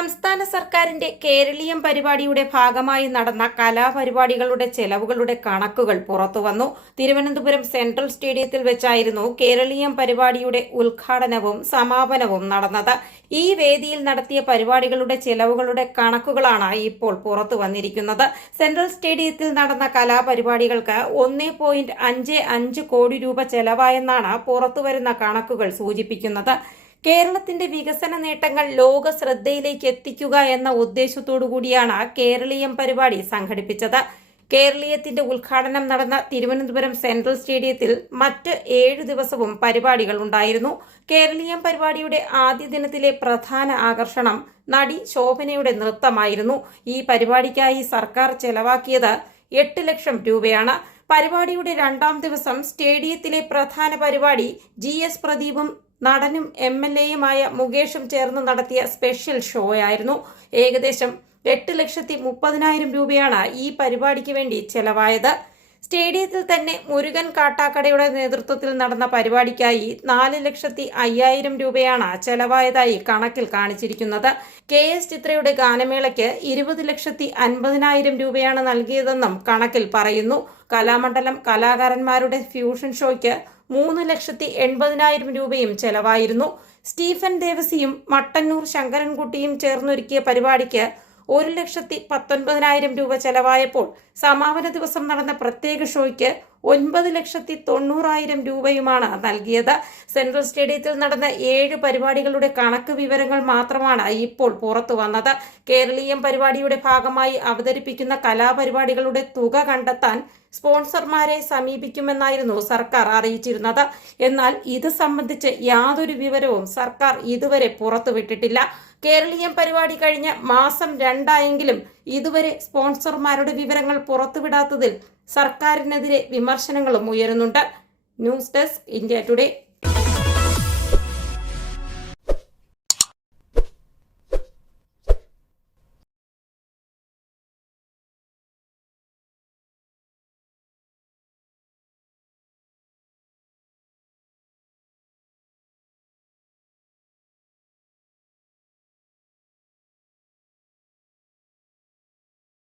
സംസ്ഥാന സർക്കാരിന്റെ കേരളീയം പരിപാടിയുടെ ഭാഗമായി നടന്ന കലാപരിപാടികളുടെ ചെലവുകളുടെ കണക്കുകൾ പുറത്തുവന്നു. തിരുവനന്തപുരം സെൻട്രൽ സ്റ്റേഡിയത്തിൽ വെച്ചായിരുന്നു കേരളീയം പരിപാടിയുടെ ഉദ്ഘാടനവും സമാപനവും നടന്നത്. ഈ വേദിയിൽ നടത്തിയ പരിപാടികളുടെ ചെലവുകളുടെ കണക്കുകളാണ് ഇപ്പോൾ പുറത്തു വന്നിരിക്കുന്നത്. സെൻട്രൽ സ്റ്റേഡിയത്തിൽ നടന്ന കലാപരിപാടികൾക്ക് ഒന്നേ പോയിന്റ് അഞ്ച് അഞ്ച് കോടി രൂപ ചെലവായെന്നാണ് പുറത്തുവരുന്ന കണക്കുകൾ സൂചിപ്പിക്കുന്നത്. കേരളത്തിന്റെ വികസന നേട്ടങ്ങൾ ലോക ശ്രദ്ധയിലേക്ക് എത്തിക്കുക എന്ന ഉദ്ദേശത്തോടു കൂടിയാണ് കേരളീയം പരിപാടി സംഘടിപ്പിച്ചത്. കേരളീയത്തിന്റെ ഉദ്ഘാടനം നടന്ന തിരുവനന്തപുരം സെൻട്രൽ സ്റ്റേഡിയത്തിൽ മറ്റ് ഏഴു ദിവസവും പരിപാടികൾ ഉണ്ടായിരുന്നു. കേരളീയം പരിപാടിയുടെ ആദ്യ ദിനത്തിലെ പ്രധാന ആകർഷണം നടി ശോഭനയുടെ നൃത്തമായിരുന്നു. ഈ പരിപാടിക്കായി സർക്കാർ ചെലവാക്കിയത് എട്ട് ലക്ഷം രൂപയാണ്. പരിപാടിയുടെ രണ്ടാം ദിവസം സ്റ്റേഡിയത്തിലെ പ്രധാന പരിപാടി ജി എസ് പ്രദീപും നടനും എം എൽ എയുമായ മുകേഷും ചേർന്ന് നടത്തിയ സ്പെഷ്യൽ ഷോയായിരുന്നു. ഏകദേശം എട്ട് ലക്ഷത്തി മുപ്പതിനായിരം രൂപയാണ് ഈ പരിപാടിക്ക് വേണ്ടി ചെലവായത്. സ്റ്റേഡിയത്തിൽ തന്നെ മുരുകൻ കാട്ടാക്കടയുടെ നേതൃത്വത്തിൽ നടന്ന പരിപാടിക്കായി നാല് ലക്ഷത്തി അയ്യായിരം രൂപയാണ് ചെലവായതായി കണക്കിൽ കാണിച്ചിരിക്കുന്നത്. കെ എസ് ചിത്രയുടെ ഗാനമേളയ്ക്ക് ഇരുപത് ലക്ഷത്തി അൻപതിനായിരം രൂപയാണ് നൽകിയതെന്നും കണക്കിൽ പറയുന്നു. കലാമണ്ഡലം കലാകാരന്മാരുടെ ഫ്യൂഷൻ ഷോയ്ക്ക് മൂന്ന് ലക്ഷത്തി എൺപതിനായിരം രൂപയും ചെലവായിരുന്നു. സ്റ്റീഫൻ ദേവസിയും മട്ടന്നൂർ ശങ്കരൻകുട്ടിയും ചേർന്നൊരുക്കിയ പരിപാടിക്ക് ഒരു ലക്ഷത്തി പത്തൊൻപതിനായിരം രൂപ ചെലവായപ്പോൾ സമാപന ദിവസം നടന്ന പ്രത്യേക ഷോയ്ക്ക് ഒൻപത് ലക്ഷത്തി തൊണ്ണൂറായിരം രൂപയുമാണ് നൽകിയത്. സെൻട്രൽ സ്റ്റേഡിയത്തിൽ നടന്ന ഏഴ് പരിപാടികളുടെ കണക്ക് വിവരങ്ങൾ മാത്രമാണ് ഇപ്പോൾ പുറത്തു വന്നത്. കേരളീയം പരിപാടിയുടെ ഭാഗമായി അവതരിപ്പിക്കുന്ന കലാപരിപാടികളുടെ തുക കണ്ടെത്താൻ സ്പോൺസർമാരെ സമീപിക്കുമെന്നായിരുന്നു സർക്കാർ അറിയിച്ചിരുന്നത്. എന്നാൽ ഇത് സംബന്ധിച്ച് യാതൊരു വിവരവും സർക്കാർ ഇതുവരെ പുറത്തുവിട്ടിട്ടില്ല. കേരളീയം പരിപാടി കഴിഞ്ഞ മാസം രണ്ടായെങ്കിലും ഇതുവരെ സ്പോൺസർമാരുടെ വിവരങ്ങൾ പുറത്തുവിടാത്തതിൽ സർക്കാരിനെതിരെ വിമർശനങ്ങളും ഉയരുന്നുണ്ട്. News desk India today.